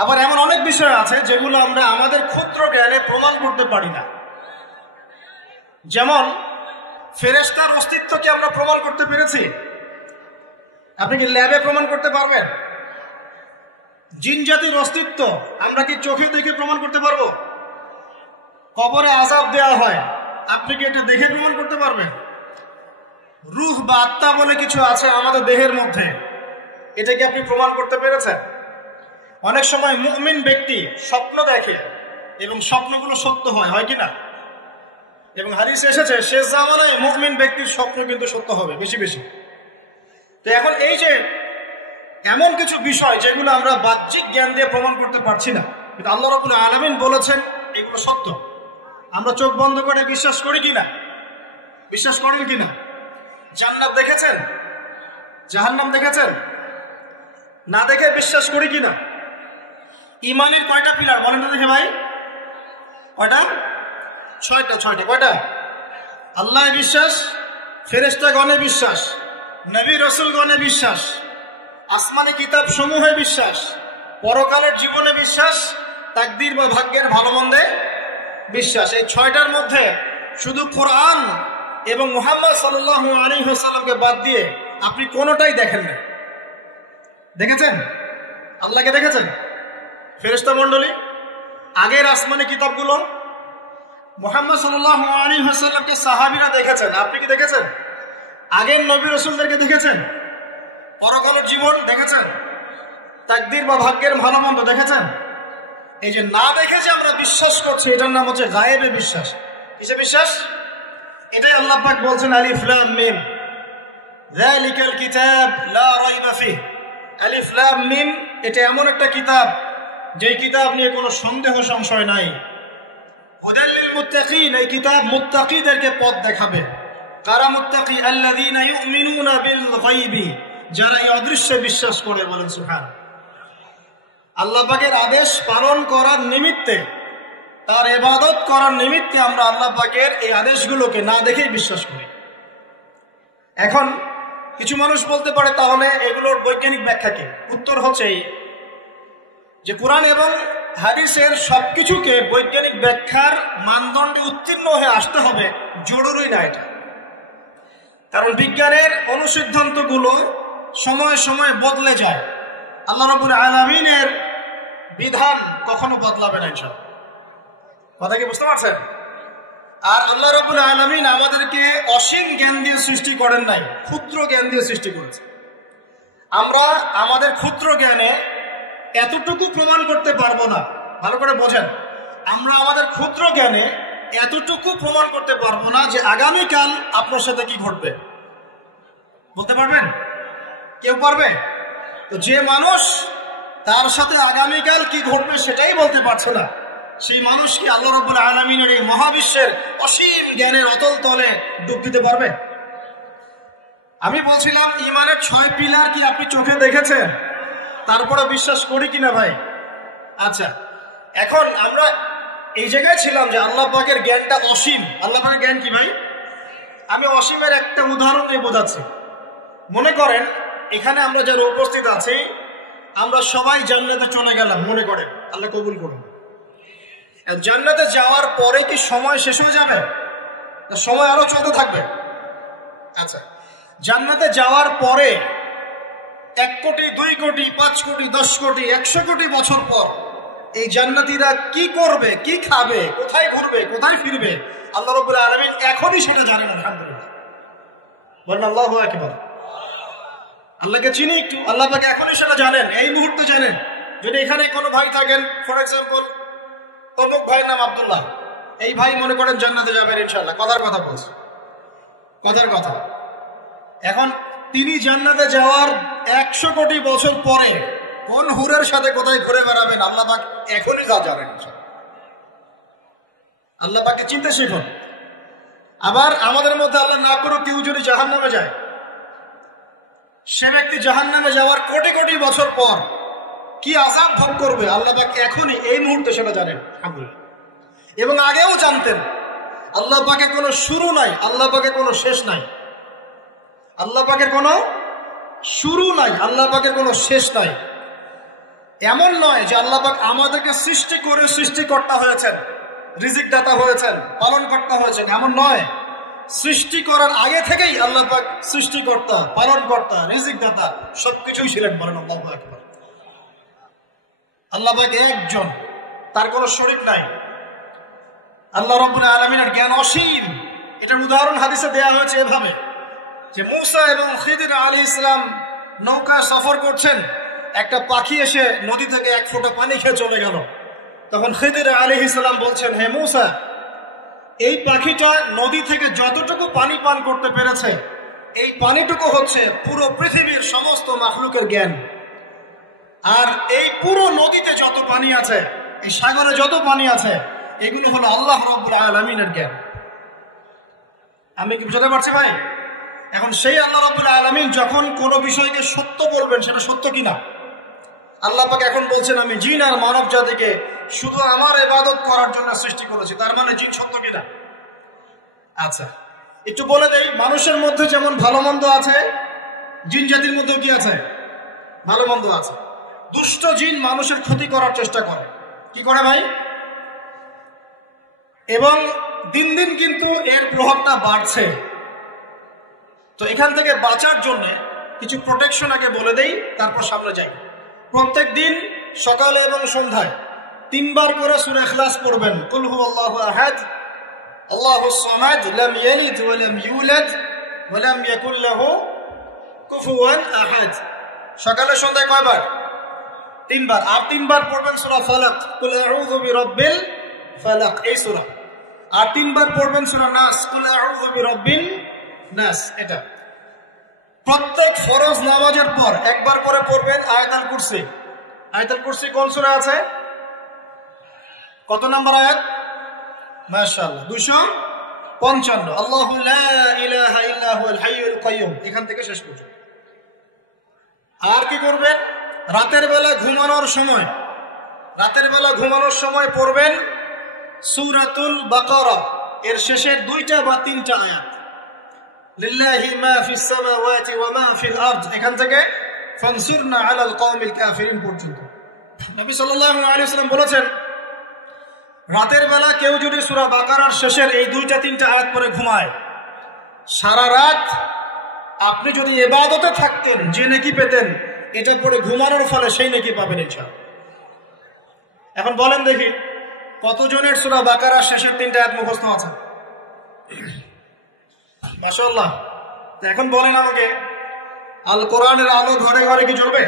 আবার এমন অনেক বিষয় আছে যেগুলো আমরা আমাদের ক্ষুদ্র জ্ঞানে প্রমাণ করতে পারি না। যেমন ফেরেশতার অস্তিত্ব কি আমরা প্রমাণ করতে পেরেছি? আপনি কি ল্যাবে প্রমাণ করতে পারবেন? জিন জাতির অস্তিত্ব আমরা কি চোখে দেখে প্রমাণ করতে পারবো? কবরে আযাব দেওয়া হয়, আপনি কি এটা দেখে প্রমাণ করতে পারবেন? রূহ বা আত্মা বলে কিছু আছে আমাদের দেহের মধ্যে, এটা কি আপনি প্রমাণ করতে পেরেছেন? অনেক সময় মুমিন ব্যক্তি স্বপ্ন দেখে এবং স্বপ্নগুলো সত্য হয়, হয় কি না? এবং হাদিসে এসেছে শেষ জামানায় মুমিন ব্যক্তির স্বপ্ন কিন্তু সত্য হবে বেশি বেশি। তো এখন এই যে এমন কিছু বিষয় যেগুলো আমরা বাহ্যিক জ্ঞান দিয়ে প্রমাণ করতে পারছি না, কিন্তু আল্লাহ রাব্বুল আলামিন বলেছেন এগুলো সত্য, আমরা চোখ বন্ধ করে বিশ্বাস করি কিনা? বিশ্বাস করেন কিনা? জান্নাত দেখেছেন? জাহান্নাম দেখেছেন? না দেখে বিশ্বাস করি কিনা? ইমানের কয়টা পিলার বলেন তো দেখে ভাই? কয়টা? ছয়টা। কয়টা? আল্লাহ বিশ্বাস, ফেরেশতাগণে বিশ্বাস, নবী রাসূলগণে বিশ্বাস, আসমানি কিতাব সমূহে বিশ্বাস, পরকালের জীবনে বিশ্বাস, তাকদীর বা ভাগ্যের ভালো মন্দে বিশ্বাস। এই ছয়টার মধ্যে শুধু কোরআন এবং মুহাম্মদ সাল্লাল্লাহু আলাইহি ওয়াসাল্লামকে বাদ দিয়ে আপনি কোনোটাই দেখেন না। দেখেছেন? আল্লাহকে দেখেছেন? ফেরেশতা মণ্ডলী, আগের আসমানি কিতাবগুলো, মুহাম্মদ সাল্লাল্লাহু আলাইহি ওয়াসাল্লামকে সাহাবীরা দেখেছেন, আপনি কি দেখেছেন? আগের নবী রাসূলদেরকে দেখেছেন? পরকালের জীবন দেখেছেন? তাকদীর বা ভাগ্যের ভালো মন্দ দেখেছেন? এই যে না দেখে যে আমরা বিশ্বাস করছি, এটার নাম হচ্ছে গায়েবে বিশ্বাস। কিসে বিশ্বাস? এটাই আল্লাহ পাক বলছেন আলিফ লাম মিম, যালিকাল কিতাব লা রাইবা ফিহ। আলিফ লাম মিম, এটা এমন একটা কিতাব যেই কিতাব নিয়ে কোনো সন্দেহ সংশয় নাই। হুদাল লিল মুত্তাকিন, এই কিতাব মুত্তাকিদেরকে পথ দেখাবে। কারা মুত্তাকি? আল্লাযীনা ইউমিনুনা বিল গায়বি, যারা এই অদৃশ্যে বিশ্বাস করে। বলেন সুবহান। আল্লাহ পাকের আদেশ পালন করার নিমিত্তে, তার ইবাদত করার নিমিত্তে আমরা আল্লাহ পাকের এই আদেশগুলোকে না দেখেই বিশ্বাস করি। এখন কিছু মানুষ বলতে পারে তাহলে এগুলোর বৈজ্ঞানিক ব্যাখ্যা কি? উত্তর হচ্ছে যে কোরআন এবং হাদিসের সবকিছুকে বৈজ্ঞানিক ব্যাখ্যার মানদণ্ডে উত্তীর্ণ হয়ে আসতে হবে জরুরি না এটা। কারণ বিজ্ঞানের অনুসিদ্ধান্তগুলো সময়ে সময়ে বদলে যায়। আল্লাহ রাব্বুল আলামিনের বিধান কখনো বদলাবে না ইনশাআল্লাহ। কথা কি বুঝতে পারছেন? আর আল্লাহ রাব্বুল আলামিন আমাদেরকে অসীম জ্ঞান দিয়ে সৃষ্টি করেন নাই, ক্ষুদ্র জ্ঞান দিয়ে সৃষ্টি করেছে। আমরা আমাদের ক্ষুদ্র জ্ঞানে এতটুকু প্রমাণ করতে পারবো না। ভালো করে বোঝেন, আমরা আমাদের ক্ষুদ্র জ্ঞানে এতটুকু প্রমাণ করতে পারবো না যে আগামীকাল আপনার সাথে কি ঘটবে। বলতে পারবেন? কেউ পারবে? তো যে মানুষ তার সাথে আগামীকাল কি ঘটবে সেটাই বলতে পারছে না, সেই মানুষ কি আল্লাহ রাব্বুল আলামিনের এই মহাবিশ্বের অসীম জ্ঞানের অতল তলে ডুব দিতে পারবে? আমি বলছিলাম ঈমানের 6 পিলার কি আপনি চোখে দেখেছেন? তারপরে বিশ্বাস করি কিনা ভাই? আচ্ছা, এখন আমরা এই জায়গায় ছিলাম যে আল্লাহ পাকের জ্ঞানটা অসীম। আল্লাহ পাকের জ্ঞান কি ভাই? আমি অসীমের একটা উদাহরণ দিয়ে বোঝাচ্ছি। মনে করেন এখানে আমরা যারা উপস্থিত আছি, আমরা সবাই জান্নাতে চলে গেলাম, মনে করেন, আল্লাহ কবুল করুন। জান্নাতে যাওয়ার পরে কি সময় শেষ হয়ে যাবে? সময় আরো চলতে থাকবে। আচ্ছা, জান্নাতে যাওয়ার পরে 1 কোটি, 2 কোটি, 5 কোটি, 10 কোটি, 100 কোটি বছর পর এই জান্নাতীরা কি করবে, কি খাবে, কোথায় ঘুরবে, কোথায় ফিরবে, আল্লাহ রাব্বুল আলামিন এখনই সেটা জানেন। আলহামদুলিল্লাহ, বলেন আল্লাহু আকবার। আল্লাহকে চিনি একটু, আল্লাহ পাক এখনই সেটা জানেন, এই মুহূর্তে জানেন। যদি এখানে কোনো ভাই থাকেন, ফর এক্সাম্পল অমুক ভাইয়ের নাম আব্দুল্লাহ, এই ভাই মনে করেন জান্নাতে যাবেন ইনশাআল্লাহ, কথার কথা বলছে, কথার কথা। এখন তিনি জান্নাতে যাওয়ার 100 কোটি বছর পরে কোন হুরের সাথে কোথায় ঘুরে বেড়াবেন আল্লাহ পাক এখনই যা জানেন। আল্লাহ পাককে চিনতে শিখুন। আবার আমাদের মধ্যে আল্লাহ না করুক কেউ যদি জাহান্নামে যায়, সে ব্যক্তি জাহান্নামে যাওয়ার কোটি কোটি বছর পর কি আযাব ভোগ করবে আল্লাহ পাক এখনই এই মুহূর্তে সেটা জানেন। এবং আগেও জানতেন। আল্লাহ পাকের কোনো শুরু নাই, আল্লাহ পাকের কোনো শেষ নাই। আল্লাহ পাকের কোনো শুরু নাই, আল্লাহ পাকের কোনো শেষ নাই। এমন নয় যে আল্লাহ পাক আমাদেরকে সৃষ্টি করে সৃষ্টিকর্তা হয়েছেন, রিজিক দাতা হয়েছেন, পালনকর্তা হয়েছেন, এমন নয়। সৃষ্টি করার আগে থেকেই আল্লাহ পাক সৃষ্টিকর্তা, পালনকর্তা, রিজিক দাতা সবকিছুই ছিলেন। বলেন আল্লাহু আকবার। আল্লাহ পাক একজন, তার কোনো শরীক নাই। আল্লাহ রাব্বুল আলামিনের জ্ঞান অসীম। এটার উদাহরণ হাদিসে দেয়া হয়েছে এভাবে যে মূসা এবং খিদির আলাইহিস সালাম নৌকা সফর করছেন, একটা পাখি এসে নদী থেকে এক ফোঁটা পানি খেয়ে চলে গেল। তখন খিদির আলাইহিস সালাম বলছেন, হে মূসা, এই পাখিটা নদী থেকে যতটুকু পানি পান করতে পেরেছে, এই পানিটুকু হচ্ছে পুরো পৃথিবীর সমস্ত মাখলুকের জ্ঞান। আর এই পুরো নদীতে যত পানি আছে, এই সাগরে যত পানি আছে, এগুলো হলো আল্লাহ রাব্বুল আলামিনের জ্ঞান। আমি কি বুঝতে পারছি ভাই? এখন সেই আল্লাহ রাব্বুল আলামিন যখন কোনো বিষয়কে সত্য বলবেন, সেটা সত্য কিনা আল্লাহ পাক এখন বলছেন, আমি জিন আর মানব জাতিকে শুধু আমার ইবাদত করার জন্য সৃষ্টি করেছি। তার মানে জিন সত্য কিনা? আচ্ছা, একটু বলে দেই, মানুষের মধ্যে যেমন ভালো মন্দ আছে, জিন জাতির মধ্যে কি আছে? ভালো মন্দ আছে। দুষ্ট জিন মানুষের ক্ষতি করার চেষ্টা করে। কি করে ভাই? এবং দিন দিন কিন্তু এর প্রভাবটা বাড়ছে। তো এখান থেকে বাঁচার জন্য কিছু প্রোটেকশন আগে বলে দেই, তারপর সামনে যাই। প্রত্যেক দিন সকালে এবং সন্ধ্যায় 3 বার করে সূরা ইখলাস পড়বেন। কুল হুয়াল্লাহু আহাদ, আল্লাহুস সামাদ, লাম ইয়ালিদ ওয়া লাম ইউলাদ ওয়া লাম ইয়াকুল লাহু কুফুয়ান আহাদ। সকালে সন্ধ্যায় কয়বার? 3 বার। আর 3 বার পড়বেন সূরা ফালাক, কুল আউযু বিরাব্বিল ফালাক, এই সূরা। আর 3 বার পড়বেন সূরা নাস, কুল আউযু বিরাব্বিন নাস। এটা প্রত্যেক ফরজ নামাজের পর একবার করে পড়বেন আয়াতুল কুরসি। আয়াতুল কুরসি কোন সূরা আছে? কত নম্বর আয়াত? মাশাআল্লাহ, 255। আল্লাহু লা ইলাহা ইল্লা হুয়াল হাইয়ুল কাইয়্যুম, এখান থেকে শেষ পর্যন্ত। আর কি করবেন? রাতের বেলা ঘুমানোর সময় পড়বেন সূরাতুল বাকারা, এর শেষের 2টা বা 3টা আয়াত। লিল্লাহি মা ফিস সামাওয়াতি ওয়া মা ফিল আরদ, এখান থেকে ফানসুরনা আলাল কওমিল কাফিরিন পর্যন্ত। নবী সাল্লাল্লাহু আলাইহি ওয়াসাল্লাম বলেছেন, রাতের বেলা কেউ যদি সূরা বাকারার শেষের এই 2টা 3টা আয়াত পড়ে ঘুমায়, সারা রাত আপনি যদি ইবাদতে থাকতেন, যে নেকি পেতেন, এটা পড়ে ঘুমানোর ফলে সেই নেকি পাবেন ইনশাআল্লাহ। এখন বলেন দেখি, কতজনের সূরা বাকারার শেষের 3টা আয়াত মুখস্থ আছে? মাশাআল্লাহ। এখন বলেন আমাকে, আল কোরআনের আলো ঘরে ঘরে কি জ্বলবে?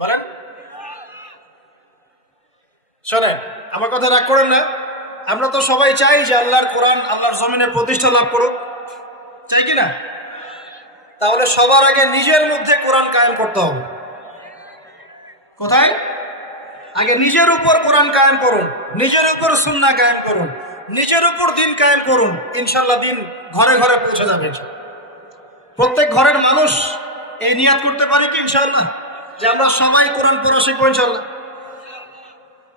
বলেন। শোনেন, আমার কথা রাগ করেন না। আমরা তো সবাই চাই যে আল্লাহর কোরআন আল্লাহর জমিনে প্রতিষ্ঠা লাভ করুক, চাই কি না? তাহলে সবার আগে নিজের মধ্যে কোরআন কায়েম করতে হবে। কোথায়? আগে নিজের উপর কোরআন কায়েম করুন, নিজের উপর সুন্নাহ কায়েম করুন, নিজের উপর দিন কায়েম করুন। ইনশাআল্লাহ দিন ঘরে ঘরে পৌঁছে যাবে। প্রত্যেক ঘরের মানুষ এই নিয়াত করতে পারে কি ইনশাআল্লাহ যে আমরা সবাই কোরআন পড়া শিখবো ইনশাআল্লাহ?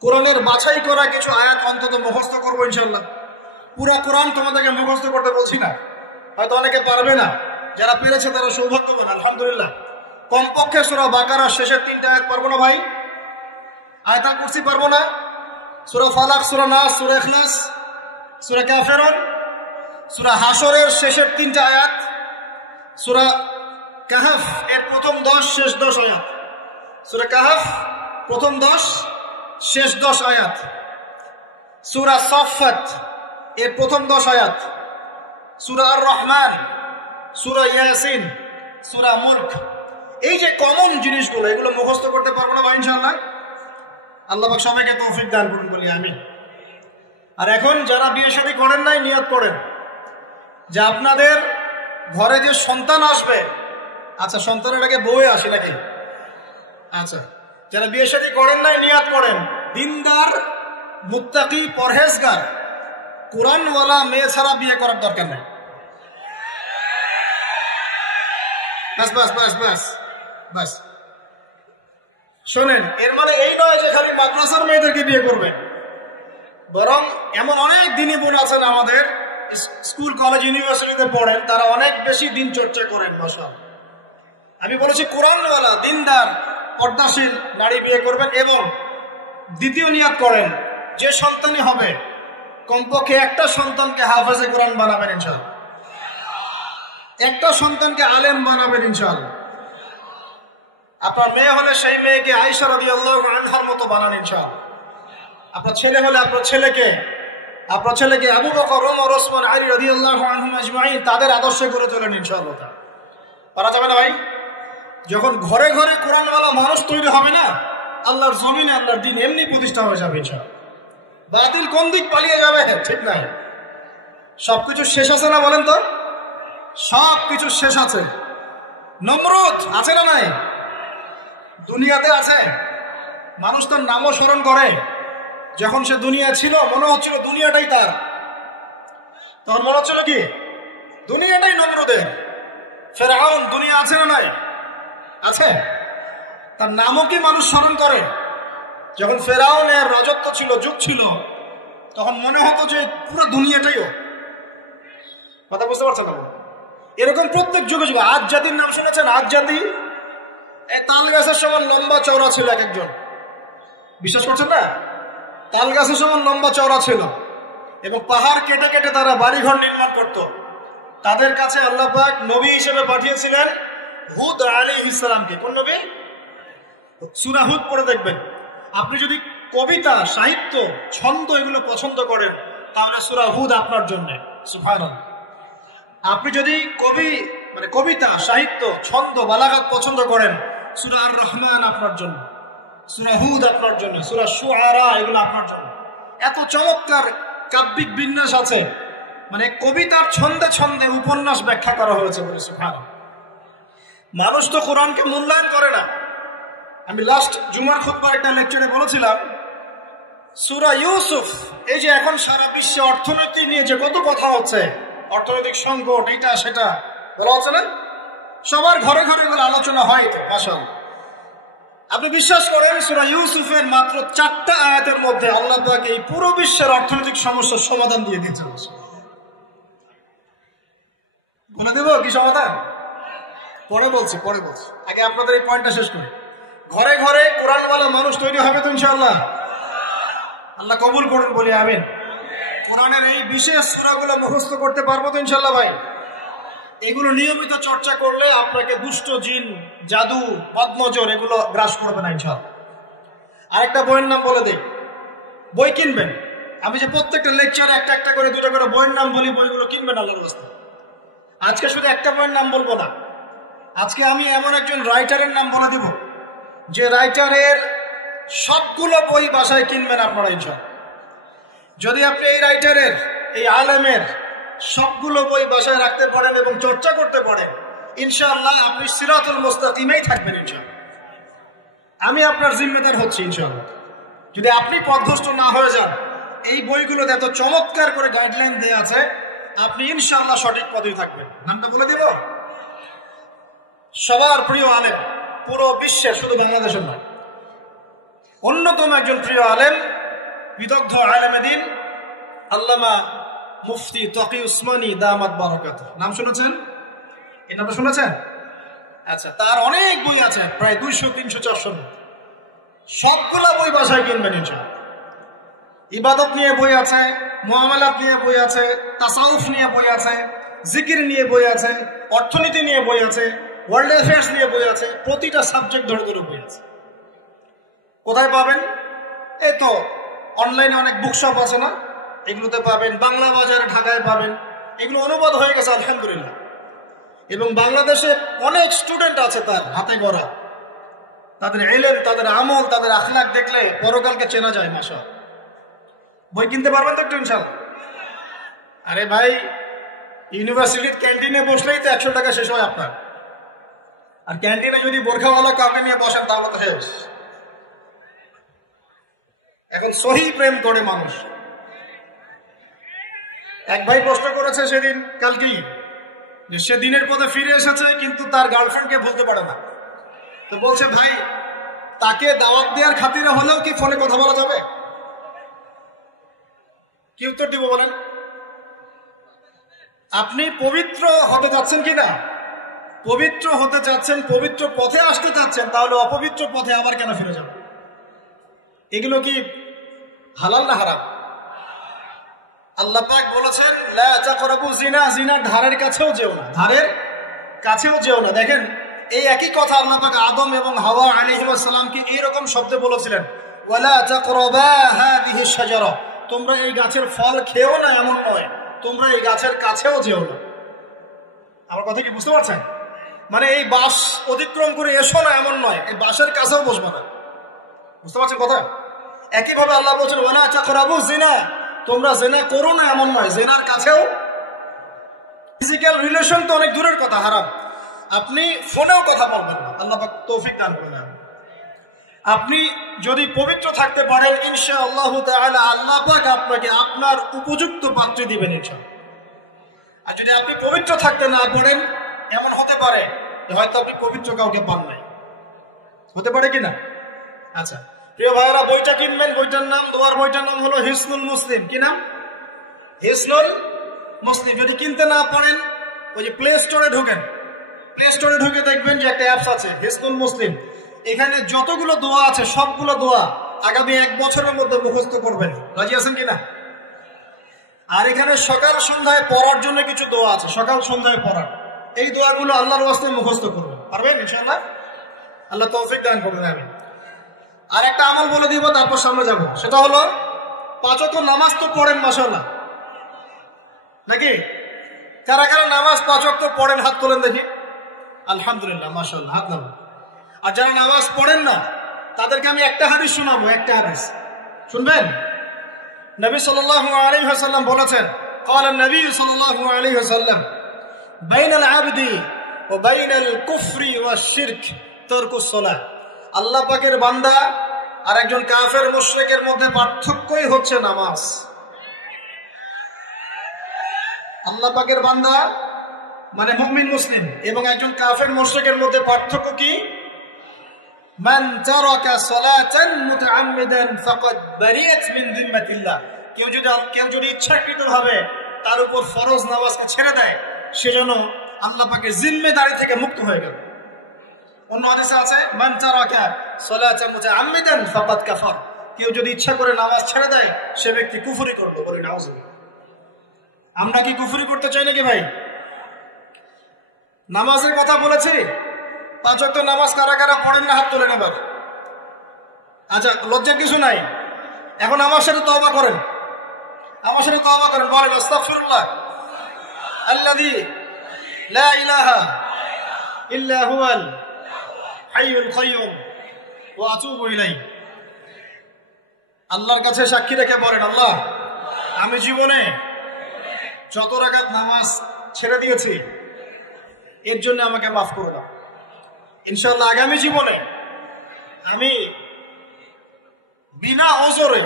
কোরআনের বাছাই করা কিছু আয়াত অন্তত মুখস্থ করবো ইনশাআল্লাহ। পুরো কোরআন তোমাদেরকে মুখস্থ করতে বলছি না, হয়তো অনেকে পারবে না, যারা পেরেছে তারা সৌভাগ্যবান, আলহামদুলিল্লাহ। কমপক্ষে সূরা বাকারার শেষের 3টা আয়াত পারবো না ভাই? আয়াতুল কুরসি পারবো না? সূরা ফালাক, সূরা নাস, সূরা ইখলাস, সূরা কাফিরুন, সূরা হাশরের শেষের 3টা আয়াত, সূরা কাহফ এর প্রথম 10 শেষ 10 আয়াত, সূরা কাহফ প্রথম 10 শেষ 10 আয়াত, সূরা সাফফাত এর প্রথম 10 আয়াত, সূরা আর রহমান, সূরা ইয়াসিন, সূরা মুলক। এই যে কমন জিনিসগুলো, এগুলো মুখস্থ করতে পারবো না ভাই ইনশাআল্লাহ? আল্লাহ পাক সবাইকে তৌফিক দান করুন বলি আমিন। আর এখন যারা বিয়ে শাদী করেন নাই, নিয়ত করেন যে আপনাদের ঘরে যে সন্তান আসবে, আচ্ছা সন্তানের আগে বউয়ে আসে নাকি? আচ্ছা, যারা বিয়ে শাদী করেন নাই, নিয়ত করেন দিনদার, মুত্তাকি, পরহেজগার, কোরআনওয়ালা মেয়ে ছাড়া বিয়ে করার দরকার নাই। বাস বাস বাস বাস বাস। শোনেন, এর মানে এই নয় যে খালি মাদ্রাসার মেয়েদেরকে বিয়ে করবেন, বরং এমন অনেক দিনই বোন আছেন আমাদের স্কুল কলেজ ইউনিভার্সিটিতে পড়েন, তারা অনেক বেশি দিন চর্চা করেন। মাশাআল্লাহ। আমি বলেছি কোরআনওয়ালা, দিনদার, পর্দাশীল নারী বিয়ে করবেন এবং দ্বিতীয় নিয়াত করেন যে সন্তানই হবে কমপক্ষে একটা সন্তানকে হাফেজে কোরআন বানাবেন ইনশাআল্লাহ, একটা সন্তানকে আলেম বানাবেন ইনশাআল্লাহ। আপনার মেয়ে হলে সেই মেয়েকে আয়েশা রাদিয়াল্লাহু আনহার মতো বানান ইনশাআল্লাহ। আপনার ছেলে হলে আপনার ছেলেকে আবু বকর, ওমর, ওসমান, আলী রাদিয়াল্লাহু আনহুম আজমাইন তাদের আদর্শে করে তোলেন ইনশাআল্লাহ। পারা যাবে না ভাই? যখন ঘরে ঘরে কোরআনওয়ালা মানুষ তৈরি হবে না, আল্লাহর জমিনে আল্লাহর দ্বীন এমনি প্রতিষ্ঠা হয়ে যাবে ইনশাআল্লাহ। বাতিল কোন দিক পালিয়ে যাবে ঠিক নাই। সবকিছু শেষ আছে না বলেন তো? সবকিছু শেষ আছে। নমরুদ আছে না নাই? দুনিয়াতে আছে। মানুষ তার নামও স্মরণ করে। যখন সে দুনিয়া ছিল মনে হচ্ছিল দুনিয়াটাই তার, তখন মনে হচ্ছিল কি দুনিয়াটাই নমরুদের। ফেরাউন দুনিয়া আছে না নাই? আছে। তার নামও কি মানুষ স্মরণ করে? যখন ফেরাউনের রাজত্ব ছিল, যুগ ছিল, তখন মনে হতো যে পুরো দুনিয়াটাইও। কথা বুঝতে পারছেন না? এরকম প্রত্যেক যুগে যুগে। আজ জাতির নাম শুনেছেন? আজ জাতি এই তাল গাছের সমান লম্বা চওড়া ছিল এক একজন। বিশ্বাস করছেন না? তাল গাছের সমান লম্বা চওড়া ছিল এবং পাহাড় কেটে কেটে তারা বাড়িঘর নির্মাণ করত। তাদের কাছে আল্লাহ পাক নবী হিসেবে পাঠিয়েছিলেন হুদ আলাইহিস সালামকে। কোন নবী? সূরা হুদ পড়ে দেখবেন। আপনি যদি কবিতা, সাহিত্য, ছন্দ এগুলো পছন্দ করেন তাহলে সূরা হুদ আপনার জন্য। সুবহানাল্লাহ। আপনি যদি কবিতা, সাহিত্য, ছন্দ, বালাগাত পছন্দ করেন সূরা আর রহমান আপনার জন্য, সূরা হুদ আপনার জন্য, সূরা শুআরা এগুলো আপনার জন্য। এত চমৎকার কাব্যিক বিন্যাস আছে, মানে কবিতার ছন্দে ছন্দে উপন্যাস ব্যাখ্যা করা হয়েছে বলে। সুবহানাল্লাহ। মানুষ তো কোরআনকে মূল্যায়ন করে না। আমি লাস্ট জুমার খুতবার একটা লেকচারে বলেছিলাম সূরা ইউসুফ, এই যে এখন সারা বিশ্বে অর্থনীতি নিয়ে যে কত কথা হচ্ছে, অর্থনৈতিক সংকট, এটা সেটা বলা হচ্ছে না, সবার ঘরে ঘরে এগুলো আলোচনা হয়। তো মাশাআল্লাহ, আপনি বিশ্বাস করেন সূরা ইউসুফের মাত্র 4টা আয়াতের মধ্যে আল্লাহ পাক এই পুরো বিশ্বের অর্থনৈতিক সমস্যার সমাধান দিয়ে দিয়েছেন। বলে দেব কি সমাধান? পরে বলছি। আগে আপনাদের এই পয়েন্টটা শেষ করি। ঘরে ঘরে কোরআনওয়ালা মানুষ তৈরি হবে তো ইনশাআল্লাহ। আল্লাহ কবুল করুন বলি আমিন। কোরআনের এই বিশেষ সূরাগুলো মুখস্থ করতে পারবো তো ইনশাআল্লাহ ভাই? এগুলো নিয়মিত চর্চা করলে আপনাকে দুষ্ট জিন, জাদু, বদনজর এগুলো গ্রাস করবে না ইনশাআল্লাহ। আরেকটা বইয়ের নাম বলে দিই, বই কিনবেন। আমি যে প্রত্যেকটা লেকচারে একটা একটা করে 2টা করে বইয়ের নাম বলি, বইগুলো কিনবেন আল্লাহর রাস্তায়। আজকে শুধু একটা বইয়ের নাম বলবো না, আজকে আমি এমন একজন রাইটারের নাম বলে দেব যে রাইটারের সবগুলো বই বাসায় কিনবেন আপনারা ইনশাআল্লাহ। যদি আপনি এই রাইটারের, এই আলেমের সবগুলো বই বাসায় রাখতে পারেন এবং চর্চা করতে পারেন ইনশাআল্লাহ, আপনি সিরাতুল মুস্তাকিমেই থাকবেন ইনশাআল্লাহ। আমি আপনার জিম্মেদার হচ্ছি ইনশাআল্লাহ। যদি আপনি পথভ্রষ্ট না হয়ে যান, এই বইগুলোতে এত চমৎকার করে গাইডলাইন দেওয়া আছে, আপনি ইনশাআল্লাহ সঠিক পথেই থাকবেন। নামটা বলে দিব, সবার প্রিয় আলেম, পুরো বিশ্বের, শুধু বাংলাদেশের নয়, অন্যতম একজন প্রিয় আলেম, বিদগ্ধ আলেমে দ্বীন আল্লামা মুফতি তকি উসমানী দামাত বারাকাতুহু। নাম শুনেছেন? এই নামটা শুনেছেন? আচ্ছা, তার অনেক বই আছে, প্রায় 200, 300, 400। সবগুলা বই বাসায় কিনবেন ইনশাআল্লাহ। ইবাদত নিয়ে বই আছে, মুআমালাত নিয়ে বই আছে, তাসাউফ নিয়ে বই আছে, জিকির নিয়ে বই আছে, অর্থনীতি নিয়ে বই আছে, ওয়ার্ল্ড অ্যাফেয়ার্স নিয়ে বই আছে, প্রতিটা সাবজেক্ট ধরে ধরে বই আছে। কোথায় পাবেন? এই তো অনলাইনে অনেক বুকশপ আছে না, এগুলোতে পাবেন। বাংলা বাজারে ঢাকায় পাবেন। এগুলো অনুবাদ হয়ে গেছে আলহামদুলিল্লাহ। এবং বাংলাদেশে অনেক স্টুডেন্ট আছে তার হাতে গড়া। তাদের ইলম, তাদের আমল, তাদের আখলাক দেখলে পরকালকে চেনা যায়। মাশাআল্লাহ, বই কিনতে পারবেন তো একটু ইনশাআল্লাহ? আরে ভাই, ইউনিভার্সিটির ক্যান্টিনে বসলেই তো 100 টাকা শেষ হয় আপনার। আর ক্যান্টিনে যদি বোরখাওয়ালা কাউকে নিয়ে বসেন তাহলে তো শেষ। এখন সহি প্রেম করে মানুষ। এক ভাই প্রশ্ন করেছে সেদিন, কালকেই, যে সে দিনের পথে ফিরে এসেছে কিন্তু তার গার্লফ্রেন্ডকে বলতে পারে না। তো বলছে, ভাই তাকে দাওয়াত দেওয়ার খাতিরে হলেও কি ফোনে কথা বলা যাবে? কি উত্তর দিব বলেন? আপনি পবিত্র হতে যাচ্ছেন কিনা? পবিত্র হতে চাচ্ছেন, পবিত্র পথে আসতে চাচ্ছেন, তাহলে অপবিত্র পথে আবার কেন ফিরে যাবেন? এগুলো কি হালাল না হারাম? আল্লাহ পাক বলেছেন লা তাকরাবু জিনা, জিনার ধারের কাছেও যেও না, ধারের কাছেও যেও না। দেখেন এই একই কথা আল্লাহ পাক আদম এবং হাওয়া আলাইহিস সালামকে এইরকম শব্দে বলেছিলেন, ওয়ালা তাকরাবা হাদিহি শাজারা, তোমরা এই গাছের ফল খেও না এমন নয়, তোমরা এই গাছের কাছেও যেও না। আমার কথা কি বুঝতে পারছেন? মানে এই বাঁশ অতিক্রম করে এসো না এমন নয়, এই বাঁশের কাছেও বসবে না। বুঝতে পারছেন কথা? একইভাবে আল্লাহ বলছেন ওয়ালা তাকরাবু জিনা, তোমরা জিনা করো না এমন নয়, জিনার কাছেও। ফিজিক্যাল রিলেশন তো অনেক দূরের কথা, হারাম। আপনি ফোনেও কথা বলবেন না, আল্লাহ পাক তৌফিক দান করেন। আপনি যদি পবিত্র থাকতে পারেন ইনশাআল্লাহ তাআলা আল্লাহ পাক আপনাকে আপনার উপযুক্ত পাত্রে দিবেন ইনশাআল্লাহ। আর যদি আপনি পবিত্র থাকতে না পারেন, এমন হতে পারে হয়তো আপনি পবিত্র কাউকে পান নাই, হতে পারে কিনা? আচ্ছা প্রিয় ভাইরা, বইটা কিনবেন, বইটার নাম, দোয়ার বইটার নাম হলো হিসনুল মুসলিম। কি নাম? হিসনুল মুসলিম। যদি কিনতে না পারেন, ওই যে প্লে স্টোরে ঢোকেন, প্লে স্টোরে ঢুকে দেখবেন যে একটা অ্যাপস আছে হিসনুল মুসলিম। এখানে যতগুলো দোয়া আছে সবগুলো দোয়া আগামী 1 বছরের মধ্যে মুখস্থ করবেন। রাজি আছেন কিনা? আর এখানে সকাল সন্ধ্যায় পড়ার জন্য কিছু দোয়া আছে, সকাল সন্ধ্যায় পড়ার। এই দোয়াগুলো আল্লাহর ওয়াস্তে মুখস্থ করবেন, পারবেন ইনশাআল্লাহ? আল্লাহ তৌফিক দান করবেন। আমি আর একটা আমল বলে দিব, তারপর সামনে যাব। সেটা হলো 5 ওয়াক্ত নামাজ তো পড়েন মাশাআল্লাহ, নাকি? কারা কারা নামাজ 5 ওয়াক্ত পড়েন হাত তোলেন দেখি। আলহামদুলিল্লাহ, মাশাআল্লাহ, হাত নামান। আর যারা নামাজ পড়েন না তাদেরকে আমি একটা হাদিস শোনাবো, একটা হাদিস শুনবেন। নবী সাল্লাল্লাহু আলাইহি ওয়াসাল্লাম বলেছেন, قال النبي صلى الله عليه وسلم بين العبد وبين الكفر والشرك ترك الصلاة। আল্লাহ পাকের বান্দা আর একজন কাফের মুশরিকের মধ্যে পার্থক্যই হচ্ছে নামাজ। আল্লাহ পাকের বান্দা মানে মুমিন মুসলিম এবং একজন কাফের মুশরিকের মধ্যে পার্থক্য কি? মান তারাকা সালাতান মুতাআম্মিদান ফাকাদ বারিয়াত মিন যিম্মাতিল্লাহ। কেউ যদি ইচ্ছাকৃতভাবে তার উপর ফরজ নামাজকে ছেড়ে দেয়, সেজন্য আল্লাহ পাকের জিম্মেদারি থেকে মুক্ত হয়ে গেল। অন্য হাদিসে আছে মান তারাকা সালাতান মুতাআম্মিদান ফাকাদ কাফার। কেউ যদি ইচ্ছা করে নামাজ ছেড়ে দেয়, সে ব্যক্তি কুফরি করলো, বলি নাউযুবিল্লাহ। আমরা কি কুফরি করতে চাই নাকি ভাই? নামাজের কথা বলেছি, 5 ওয়াক্ত নামাজ কারা কারা পড়েন না হাত তোলেন এবার। আচ্ছা, লজ্জার কিছু নাই। এখন আমার সাথে তওবা করেন, আমার সাথে তওবা করেন, বলেন আস্তাগফিরুল্লাহ আল্লাযী লা ইলাহা ইল্লা হুয়াল হাইয়ুল কাইয়্যুম ওয়া আতুবু ইলাইহি। আল্লাহর কাছে সাক্ষী রেখে বলেন, আল্লাহ আমি জীবনে যত রাকাত নামাজ ছেড়ে দিয়েছি এর জন্য আমাকে মাফ করে দাও। ইনশাআল্লাহ আগামী জীবনে আমি বিনা ওজরে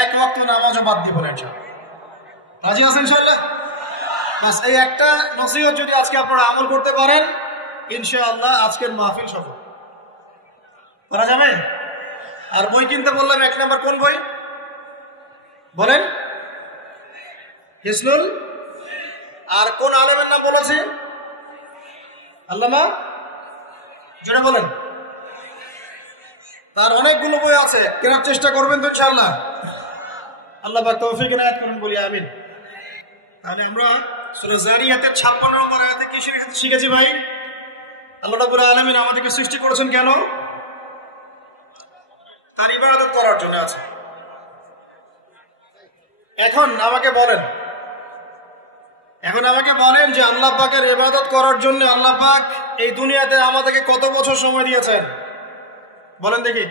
1 ওয়াক্ত নামাজও বাদ দিব না ইনশাআল্লাহ। রাজি আছেন ইনশাআল্লাহ? বাস এই একটা নসিহত যদি আজকে আপনারা আমল করতে পারেন, ইনশাআল্লাহ আজকের মাহফিল সফল করা যাবে। আর বই কিনতে বললাম, 1 নাম্বার কোন বই বলেন? হিসনুল। আর কোন আলেমের নাম বলেছে? আল্লামা, জোরে বলেন। তার অনেকগুলো বই আছে, কেনার চেষ্টা করবেন তো ইনশাআল্লাহ। আল্লাহ পাক তৌফিক ইনায়াত করুন, বলি আমিন। তাহলে আমরা সূরা যারিয়াতের 56 নম্বর আয়াতে কি শিখেছি ভাই? আল্লাহ রাব্বুল আলামিন আমাদেরকে সৃষ্টি করেছেন কেন? তার ইবাদত করার জন্য আছে। এখন আমাকে বলেন যে আল্লাহ পাকের ইবাদত করার জন্য আল্লাহ পাক এই দুনিয়াতে আমাদেরকে কত বছর সময় দিয়েছেন? বলেন দেখি,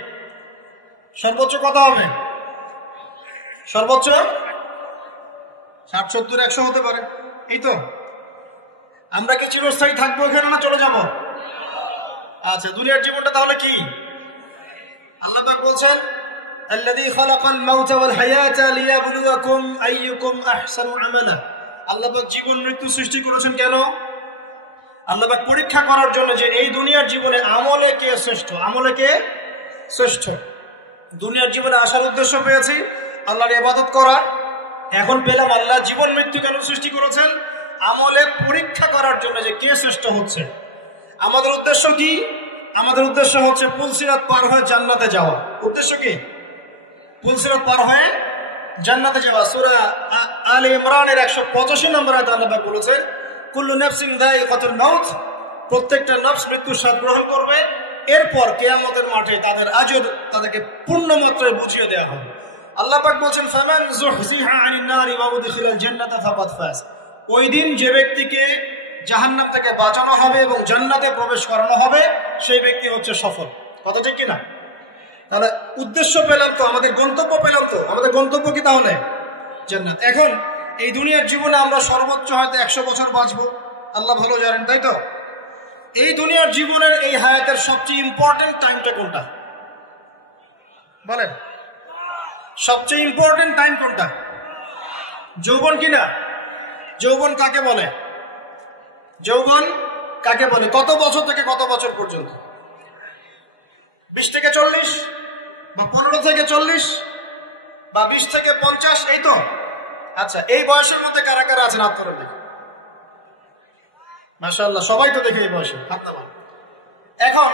সর্বোচ্চ কত হবে? সর্বোচ্চ 60, 70, 100 হতে পারে। এই তো। আমরা কি চিরস্থায়ী থাকবো এখানে না চলে যাব? আচ্ছা, দুনিয়ার জীবনটা তাহলে কি? আল্লাহ পাক বলছেন, আল্লাযী খালাকাল মাউতা ওয়াল হায়াতা লিয়াবলুয়াকুম আইয়ুকুম আহসানু আমালা। আল্লাহ পাক জীবন মৃত্যু সৃষ্টি করেছেন কেন? আল্লাহ পাক পরীক্ষা করার জন্য যে এই দুনিয়ার জীবনে আমলে কে শ্রেষ্ঠ, আমলে কে শ্রেষ্ঠ। দুনিয়ার জীবনে আসার উদ্দেশ্য পেয়েছি আল্লাহর ইবাদত করা, এখন পেলাম আল্লাহ জীবন মৃত্যু কেন সৃষ্টি করেছেন? আমলে পরীক্ষা করার জন্য যে কে শ্রেষ্ঠ হচ্ছে। আমাদের উদ্দেশ্য কি? আমাদের উদ্দেশ্য হচ্ছে পুলসিরাত পার হয়ে জান্নাতে যাওয়া। উদ্দেশ্য কি? পুলসিরাত পার হয়ে জান্নাতে যাওয়া। সূরা আলে ইমরানের 185 নম্বর আয়াতে আল্লাহ পাক বলেছে, কুল্লু নাফসিন যায়িকাতুল মাউত, প্রত্যেকটা নফস মৃত্যুর স্বাদ গ্রহণ করবে। এরপর কিয়ামতের মাঠে তাদের আজর তাদেরকে পূর্ণ মাত্রায় বুঝিয়ে দেওয়া হবে। আল্লাহ পাক বলেন, ফামান যুহজিহা আনিন নারি ওয়া উদখিলাল জান্নাতা ফাকাদ ফাজ। ওই দিন যে ব্যক্তিকে জাহান্নাম থেকে বাঁচানো হবে এবং জান্নাতে প্রবেশ করানো হবে, সেই ব্যক্তি হচ্ছে সফল। কথা ঠিক কিনা? তাহলে উদ্দেশ্য পেলাম তো, আমাদের গন্তব্য পেলাম তো। আমাদের গন্তব্য কি তাহলে? জান্নাত। এখন এই দুনিয়ার জীবনে আমরা সর্বোচ্চ হয়তো 100 বছর বাঁচবো, আল্লাহ ভালো জানেন, তাই তো? এই দুনিয়ার জীবনের এই হায়াতের সবচেয়ে ইম্পর্টেন্ট টাইমটা কোনটা বলেন? সবচেয়ে ইম্পর্টেন্ট টাইম কোনটা? যৌবন কিনা? যৌবন কাকে বলে? যৌবন কাকে বলে? কত বছর থেকে কত বছর পর্যন্ত? 20 থেকে 40, বা 15 থেকে 40, বা 20 থেকে 50, এই তো? আচ্ছা, এই বয়সের মধ্যে কারা কারা আছেন হাত ধরে দেখুন। মাশাআল্লাহ, সবাই তো দেখে এই বয়সে হাত নামান। এখন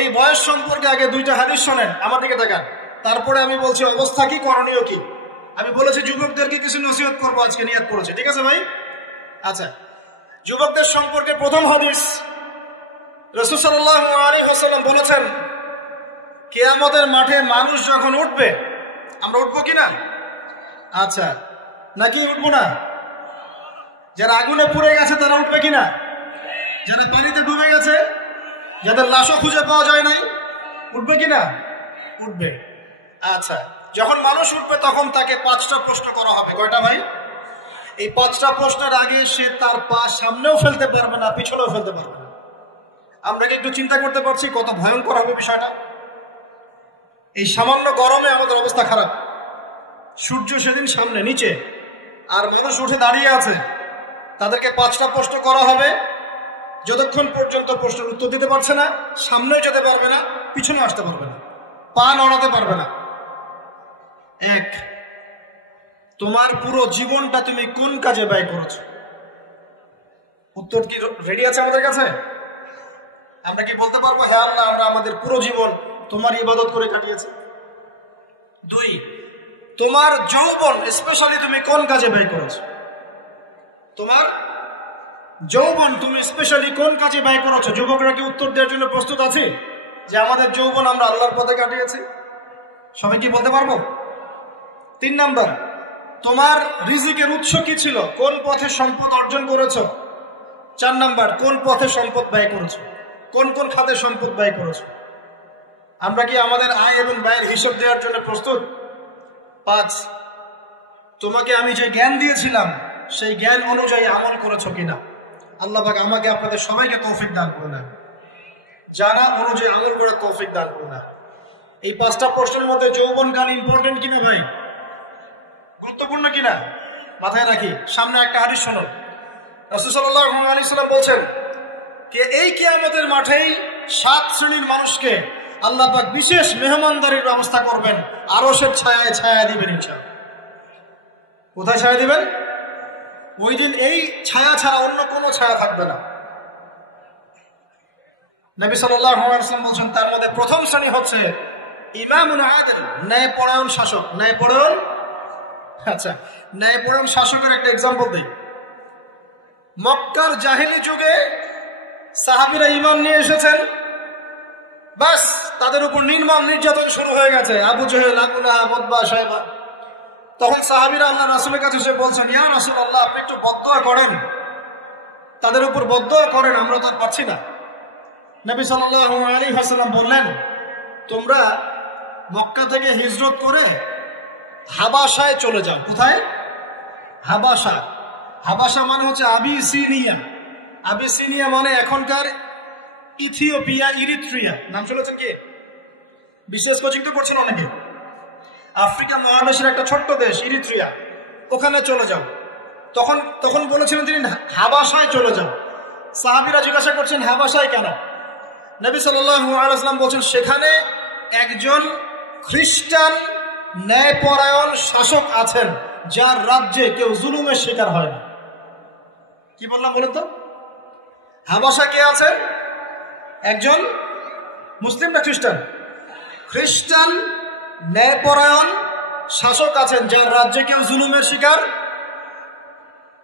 এই বয়স সম্পর্কে আগে 2টা হাদিস শোনেন, আমার দিকে তাকান, তারপরে আমি বলছি অবস্থা কি, করণীয় কি। আমি বলেছি যুবকদেরকে কিছু নসিহত করবো আজকে, নিয়ত করেছে, ঠিক আছে ভাই? আচ্ছা, যুবকদের সম্পর্কে প্রথম হাদিস, রাসূল সাল্লাল্লাহু আলাইহি ওয়াসাল্লাম বলেছেন, কিয়ামতের মাঠে মানুষ যখন উঠবে, আমরা উঠবো কিনা? আচ্ছা, নাকি উঠবো না? যারা আগুনে পুড়ে গেছে তারা উঠবে কিনা? যারা পানিতে ডুবে গেছে, যাদের লাশও খুঁজে পাওয়া যায় নাই, উঠবে কিনা? উঠবে। আচ্ছা, যখন মানুষ উঠবে তখন তাকে 5টা প্রশ্ন করা হবে। কয়টা ভাই? এই 5টা প্রশ্নের আগে সে তার পা সামনেও ফেলতে পারবে না, পিছনেও ফেলতে পারবে না। আমরা কি একটু চিন্তা করতে পারছি কত ভয়ঙ্কর হবে বিষয়টা? এই সামান্য গরমে আমাদের অবস্থা খারাপ, সূর্য সেদিন সামনে নিচে, আর মানুষ উঠে দাঁড়িয়ে আছে। তাদেরকে 5টা প্রশ্ন করা হবে, যতক্ষণ পর্যন্ত প্রশ্নের উত্তর দিতে পারছে না, সামনে যেতে পারবে না, পিছনে আসতে পারবে না, পা নড়াতে পারবে না। 1, তোমার পুরো জীবনটা তুমি কোন কাজে ব্যয় করেছো? উত্তর কি রেডি আছে আমাদের কাছে? আমরা কি বলতে পারবো, হ্যাঁ আল্লাহ, আমরা আমাদের পুরো জীবন তোমার ইবাদত করে কাটিয়েছি? 2, তোমার যৌবন স্পেশালি তুমি কোন কাজে ব্যয় করেছো? তোমার যৌবন তুমি স্পেশালি কোন কাজে ব্যয় করেছো? যুবকরা কি উত্তর দেওয়ার জন্য প্রস্তুত আছে যে আমাদের যৌবন আমরা আল্লাহর পথে কাটিয়েছি? সবাই কি বলতে পারবো? 3 নাম্বার, তোমার রিজিকের উৎস কি ছিল? কোন পথে সম্পদ অর্জন করেছো? 4 নাম্বার, কোন পথে সম্পদ ব্যয় করেছো? কোন কোন খাতে সম্পদ ব্যয় করেছো? আমরা কি আমাদের আয় এবং ব্যয়ের হিসাব দেওয়ার জন্য প্রস্তুত? 5, তোমাকে আমি যে জ্ঞান দিয়েছিলাম সেই জ্ঞান অনুযায়ী আমল করেছো কিনা? আল্লাহ পাক আমাকে আপনাদের সবাইকে তৌফিক দান করুন, জানা অনুযায়ী আমল করে তৌফিক দান করুন। এই 5টা প্রশ্নের মধ্যে যৌবনকাল ইম্পর্টেন্ট কিনা ভাই? গুরুত্বপূর্ণ কিনা? মাথায় রাখি। সামনে একটা হাদিস শোনো, রাসূল সাল্লাল্লাহু আলাইহি ওয়াসাল্লাম বলছেন যে এই কিয়ামতের মাঠেই 7 শ্রেণীর মানুষকে আল্লাহ পাক বিশেষ মেহমানদারির ব্যবস্থা করবেন, আরশের ছায়ায় ছায়া দিবেন ইনশাআল্লাহ। কোথায় ছায়া দিবেন? ওই দিন এই ছায়া ছাড়া অন্য কোনো ছায়া থাকবে না। নবী সাল্লাল্লাহু আলাইহি ওয়াসাল্লাম বলেন, তার মধ্যে প্রথম শ্রেণী হচ্ছে ইমামুন আদিল, ন্যায়পরায়ণ শাসক। ন্যায়পরায়ণ, আচ্ছা, ন্যায়পরায়ণ শাসকের একটা এক্সাম্পল দিই। মক্কার জাহেলি যুগে সাহাবীরা ঈমান নিয়ে এসেছেন, বাস তাদের উপর নির্মম নির্যাতন শুরু হয়ে গেছে, আবু জেহেল, আবু লাহাব, উতবা, শায়বা। তখন সাহাবীরা আল্লাহ রাসূলের কাছে এসে বলছেন, ইয়া রাসূলুল্লাহ, আপনি একটু বদদুয়া করেন, তাদের উপর বদদুয়া করেন, আমরা তো পারছি না। নবী সাল্লাল্লাহু আলাইহি ওয়াসাল্লাম বললেন, তোমরা মক্কা থেকে হিজরত করে হাবাসায় চলে যাও। কোথায়? হাবাসা। হাবাসা মানে হচ্ছে আবিসিনিয়া। আবিসিনিয়া মানে এখনকার ইথিওপিয়া, ইরিত্রিয়া। নাম শুনেছেন কি? বিশেষ কোচিং তো করছেন অনেকে। আফ্রিকা মহাদেশের একটা ছোট্ট দেশ ইরিত্রিয়া, ওখানে চলে যাও। তখন বলেছিলেন তিনি হাবাসায় চলে যাও। সাহাবীরা জিজ্ঞাসা করছেন হাবাসায় কেন? নবী সাল্লাল্লাহু আলাইহি ওয়াসাল্লাম বলছেন, সেখানে একজন খ্রিস্টান ন্যায়পরায়ণ শাসক আছেন, যার রাজ্যে কেউ জুলুমের শিকার হয় না। কি বললাম বলেন তো? হাবাসা কে আছেন? একজন মুসলিম না খ্রিস্টান? খ্রিস্টান ন্যায়পরায়ণ শাসক আছেন যার রাজ্যে কেউ জুলুমের শিকার,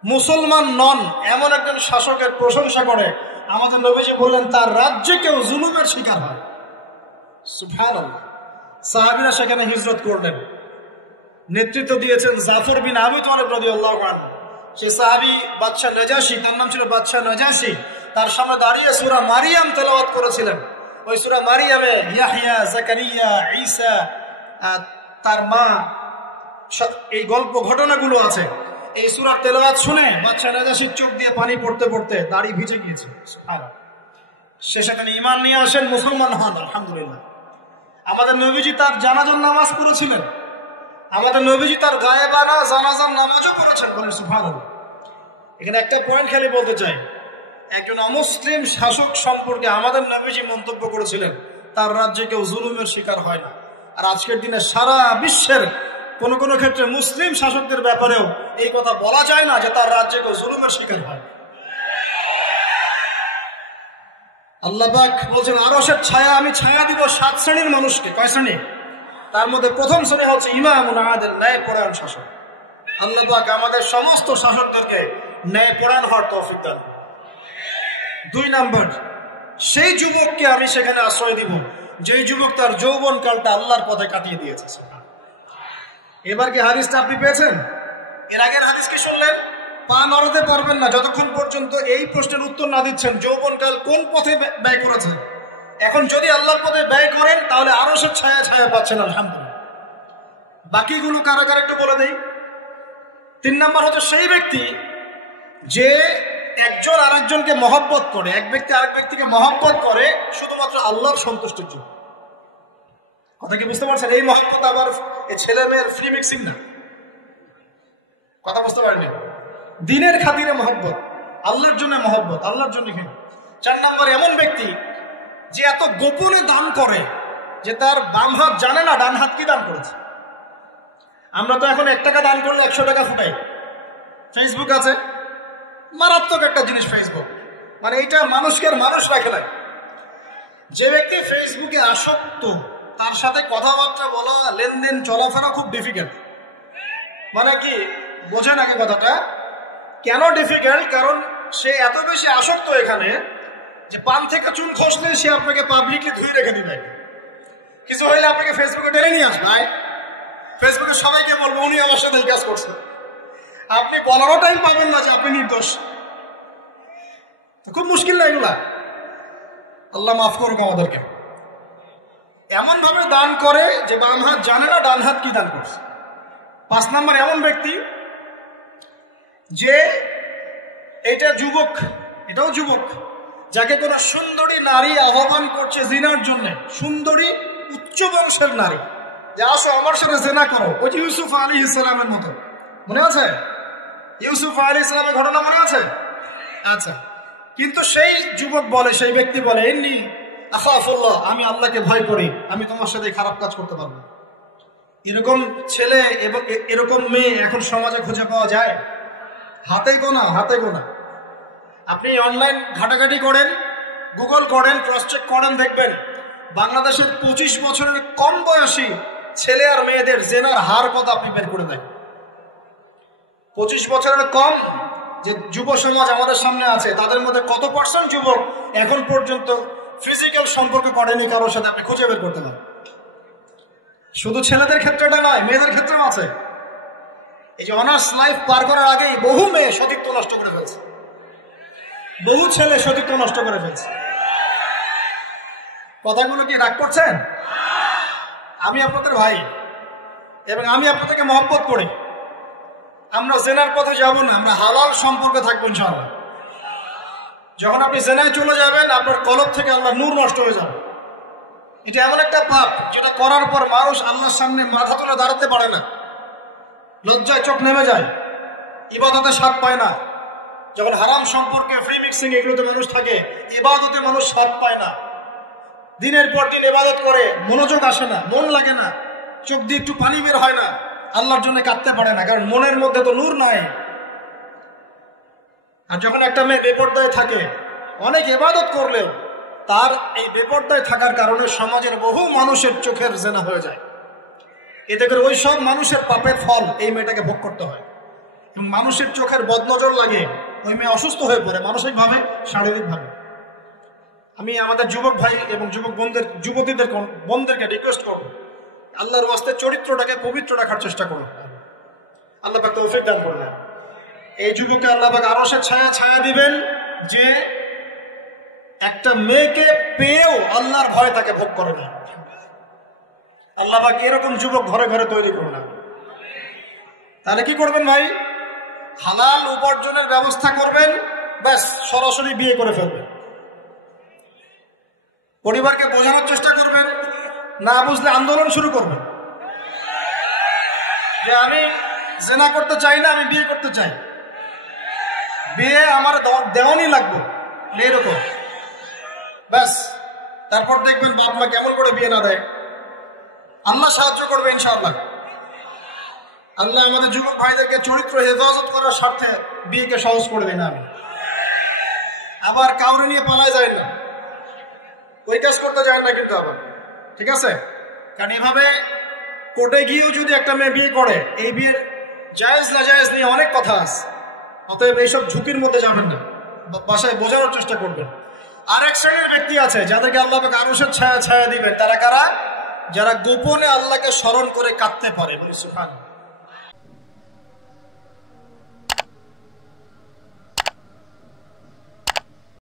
মুসলমান নন এমন একজন শাসকের প্রশংসা করে আমাদের নবীজি বললেন তার রাজ্যে কেউ জুলুমের শিকার হয়। সুবহানাল্লাহ। সাহাবীরা সেখানে হিজরত করলেন, নেতৃত্ব দিয়েছেন জাফর বিন আবু তালিব রাদিয়াল্লাহু আনহু। সে সাহাবী বাদশা নাজাশী, তার নাম ছিল বাদশা নাজাশী, তার সামনে দাঁড়িয়ে সূরা মারিয়াম তেলাওয়াত করেছিলেন। ওই সূরা মারিয়ামে ইয়াহইয়া, জাকারিয়া, ঈসা, তার মা, এই গল্প ঘটনাগুলো আছে। এই সূরা তেলাওয়াত শুনে বাদশা নাজাশীর চোখ দিয়ে পানি পড়তে পড়তে দাড়ি ভিজে গিয়েছে। সে সেখানে ঈমান নিয়ে আসেন, মুসলমান হন, আলহামদুলিল্লাহ। আমাদের নবীজি তার জানাজার নামাজ পড়েছিলেন, আমাদের নবীজি তার গায়েবানা জানাজার নামাজও পড়েছেন, বলেন সুবহানাল্লাহ। এখানে একটা পয়েন্ট খালি বলতে চাই, একজন অমুসলিম শাসক সম্পর্কে আমাদের নবীজি মন্তব্য করেছিলেন তার রাজ্যে কেউ জুলুমের শিকার হয় না। আর আজকের দিনে সারা বিশ্বের কোন কোন ক্ষেত্রে মুসলিম শাসকদের ব্যাপারেও এই কথা বলা যায় না যে তার রাজ্যে কেউ জুলুমের শিকার হয়। আল্লাহ পাক বলছেন আরশের ছায়া আমি ছায়া দিব 7 শ্রেণীর মানুষকে। কয় শ্রেণী? তার মধ্যে প্রথম শ্রেণী হচ্ছে ইমামুন আদিল, ন্যায়পরায়ণ শাসক। আল্লাহ পাক আমাদের সমস্ত শাসকদেরকে ন্যায়পরায়ণ হওয়ার তৌফিক দান। 2 নম্বর, সেই যুবককে আমি সেখানে আশ্রয় দিব যেই যুবক তার যৌবন কালটা আল্লাহর পথে কাটিয়ে দিয়েছে। এবার কি হাদিসটা আপনি পেয়েছেন? এর আগের হাদিস কি শুনলেন? পা নড়াতে পারবেন না যতক্ষণ পর্যন্ত এই প্রশ্নের উত্তর না দিচ্ছেন যৌবনকাল কোন পথে ব্যয় করেছে। এখন যদি আল্লাহর পথে ব্যয় করেন তাহলে আরশের ছায়া ছায়া পাচ্ছেন, আলহামদুলিল্লাহ। বাকিগুলো কারো কারো একটু বলে দেই। 3 নম্বর হচ্ছে সেই ব্যক্তি যে একজন আরেকজনকে মহব্বত করে, এক ব্যক্তি আরেক ব্যক্তিকে মহব্বত করে শুধুমাত্র আল্লাহর সন্তুষ্টির জন্য। কথা কি বুঝতে পারছেন? এই মহব্বত আবার এই ছেলে মেয়ের ফ্রি মিক্সিং না। কথা বুঝতে পারেনি? দিনের খাতিরে মহব্বত, আল্লাহর জন্য মহব্বত, আল্লাহর জন্য। 4 নম্বর এমন ব্যক্তি যে এত গোপনে দান করে যে তার বাম হাত জানে না ডান হাত কি দান করেছে। আমরা তো এখন 1 টাকা দান করলে 100 টাকা ফুটাই। ফেসবুক আছে, মারাত্মক একটা জিনিস ফেসবুক, মানে এইটা মানুষকে মানুষ রাখে না। যে ব্যক্তি ফেসবুকে আসক্ত তার সাথে কথাবার্তা বলা, লেনদেন, চলাফেরা খুব ডিফিকাল্ট। মানে কি বোঝেন আগে কথাটা? কেন ডিফিকাল্ট? কারণ সে এত বেশি আসক্ত এখানে যে পান থেকে চুন খসলে সে আপনাকে পাবলিকলি ধুয়ে রেখে দিবে। কিছু হইলে আপনাকে ফেসবুকে টেনে নিয়ে আসবে, ফেসবুকে সবাইকে বলবো উনি আমার সাথে কাজ করছে। আপনি বলারও টাইম পাবেন না যে আপনি নির্দোষ। খুব মুশকিল না এগুলা। আল্লাহ মাফ করুক আমাদেরকে। এমন ভাবে দান করে যে বাম হাত জানে না ডান হাত কি দান করছে। 5 নম্বর এমন ব্যক্তি যে এটা যুবক, এটাও যুবক, যাকে কোন সুন্দরী নারী আহ্বান করছে জিনার জন্য, সুন্দরী উচ্চ বংশের নারী, যে আসো আমার সাথে জেনা করো। ওই যে ইউসুফ আলাইহিস সালামের মতো, মনে আছে? ইউসুফ আলাইহিস সালামের ঘটনা মনে আছে? আচ্ছা, কিন্তু সেই যুবক বলে, সেই ব্যক্তি বলে ইন্নী আখাফুল্লাহ, আমি আল্লাহকে ভয় করি, আমি তোমার সাথে খারাপ কাজ করতে পারবো। এরকম ছেলে এবং এরকম মেয়ে এখন সমাজে খুঁজে পাওয়া যায়? হাতে গোনা, হাতে গোনা। আপনি অনলাইন ঘাটাঘাটি করেন, গুগল করেন, ক্রস চেক করেন, দেখবেন বাংলাদেশের 25 বছরের কম বয়সী ছেলে আর মেয়েদের জেনার হার কত আপনি বের করে দেন। 25 বছরের কম যে যুব সমাজ আমাদের সামনে আছে তাদের মধ্যে কত % যুবক এখন পর্যন্ত ফিজিক্যাল সম্পর্ক করেনি কারোর সাথে, আপনি খুঁজে বের করতে পারেন। শুধু ছেলেদের ক্ষেত্রেটা নয়, মেয়েদের ক্ষেত্রেও আছে। এই যে অনার্স লাইফ পার করার আগেই বহু মেয়ে সতীত্ব নষ্ট করে ফেলছে, বহু ছেলে সতীত্ব নষ্ট করে ফেলছে। কথাগুলো কি রাগ করছেন? আমি আপনাদের ভাই এবং আমি আপনাদেরকে মহব্বত করি। আমরা জেনার পথে যাব না, আমরা হালাল সম্পর্কে থাকবো ইনশাআল্লাহ। যখন আপনি জেনায় চলে যাবেন আপনার কলব থেকে আল্লাহর নূর নষ্ট হয়ে যাবে। এটা এমন একটা পাপ যেটা করার পর মানুষ আল্লাহর সামনে মাথা তুলে দাঁড়াতে পারে না, লজ্জায় চোখ নেমে যায়, ইবাদতে স্বাদ পায় না। যখন হারাম সম্পর্কে, ফ্রি মিক্সিং, এগুলোতে মানুষ থাকে, ইবাদতে মানুষ স্বাদ পায় না। দিনের পর দিন ইবাদত করে মনোযোগ আসে না, মন লাগে না, চোখ দিয়ে একটু পানি বের হয় না, আল্লাহর জন্য কাঁদতে পারে না, কারণ মনের মধ্যে তো নূর নাই। আর যখন একটা মেয়ে বেপরদায় থাকে, অনেক ইবাদত করলেও তার এই বেপরদায় থাকার কারণে সমাজের বহু মানুষের চোখের জেনা হয়ে যায়। এতে করে ওই সব মানুষের পাপের ফল এই মেয়েটাকে ভোগ করতে হয়। এবং মানুষের চোখের বদনজর লাগে, ওই মেয়ে অসুস্থ হয়ে পড়ে মানসিকভাবে, শারীরিকভাবে। আমি আমাদের যুবক ভাই এবং বোনদেরকে রিকোয়েস্ট করব, আল্লাহর ওয়াস্তে চরিত্রটাকে পবিত্র রাখার চেষ্টা করুন। আল্লাহ পাক তৌফিক দান করবেন। এই যুবককে আল্লাহ পাক আরশের ছায়া দিবেন, যে একটা মেয়েকে পেয়েও আল্লাহর ভয় তাকে ভোগ করে না। আল্লাহ পাক এরকম যুবক ঘরে ঘরে তৈরি করুন না। তাহলে কি করবেন ভাই? হালাল উপার্জনের ব্যবস্থা করবেন, ব্যাস সরাসরি বিয়ে করে ফেলবেন। পরিবারকে বোঝানোর চেষ্টা করবেন, না বুঝলে আন্দোলন শুরু করবেন যে আমি জেনা করতে চাই না, আমি বিয়ে করতে চাই, বিয়ে আমার দেওয়ানি লাগবে, এরকম। ব্যাস তারপর দেখবেন বাপ মা কেমন করে বিয়ে না দেয়। আল্লাহ সাহায্য করবে ইনশাআল্লাহ। আল্লাহ আমাদের যুবক ভাইদেরকে চরিত্র হেফাজত করার স্বার্থে বিয়েকে সহজ করে দিন। আমি আবার কাউরে নিয়ে পালায় যায় না, ওই কাজ করতে যায় না কিন্তু আবার, ঠিক আছে? কারণ এভাবে কোর্টে গিয়েও যদি একটা মেয়ে বিয়ে করে, এই বিয়ের জায়েজ না জায়েজ নিয়ে অনেক কথা আছে। অতএব এইসব ঝুঁকির মধ্যে যাবেন না, বাসায় বোঝানোর চেষ্টা করবেন। আরেক শ্রেণীর ব্যক্তি আছে যাদেরকে আল্লাহ পাক আরশের ছায়া দিবেন। তারা কারা? যারা গোপনে আল্লাহকে স্মরণ করে কাঁদতে পারে। বলি সুবহানাল্লাহ।